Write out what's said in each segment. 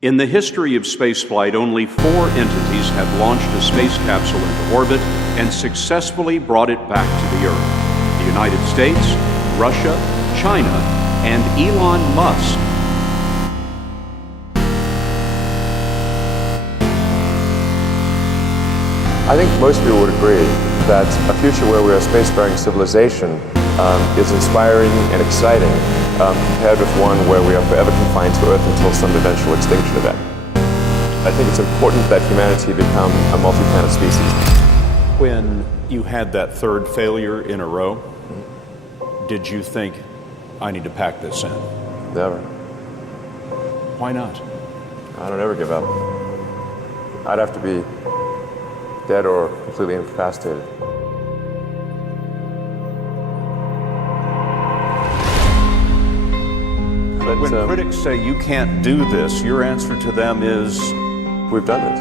In the history of spaceflight, only 4 entities have launched a space capsule into orbit and successfully brought it back to the Earth: the United States, Russia, China, and Elon Musk. I think most people would agree that a future where we're a spacefaring civilization is inspiring and exciting compared with one where we are forever confined to Earth until some eventual extinction event. I think it's important that humanity become a multi-planet species. When you had that 3rd failure in a row, did you think, I need to pack this in? Never. Why not? I don't ever give up. I'd have to be dead or completely incapacitated. But When critics say you can't do this, your answer to them is, we've done it.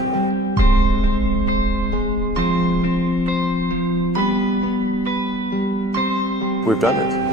We've done it.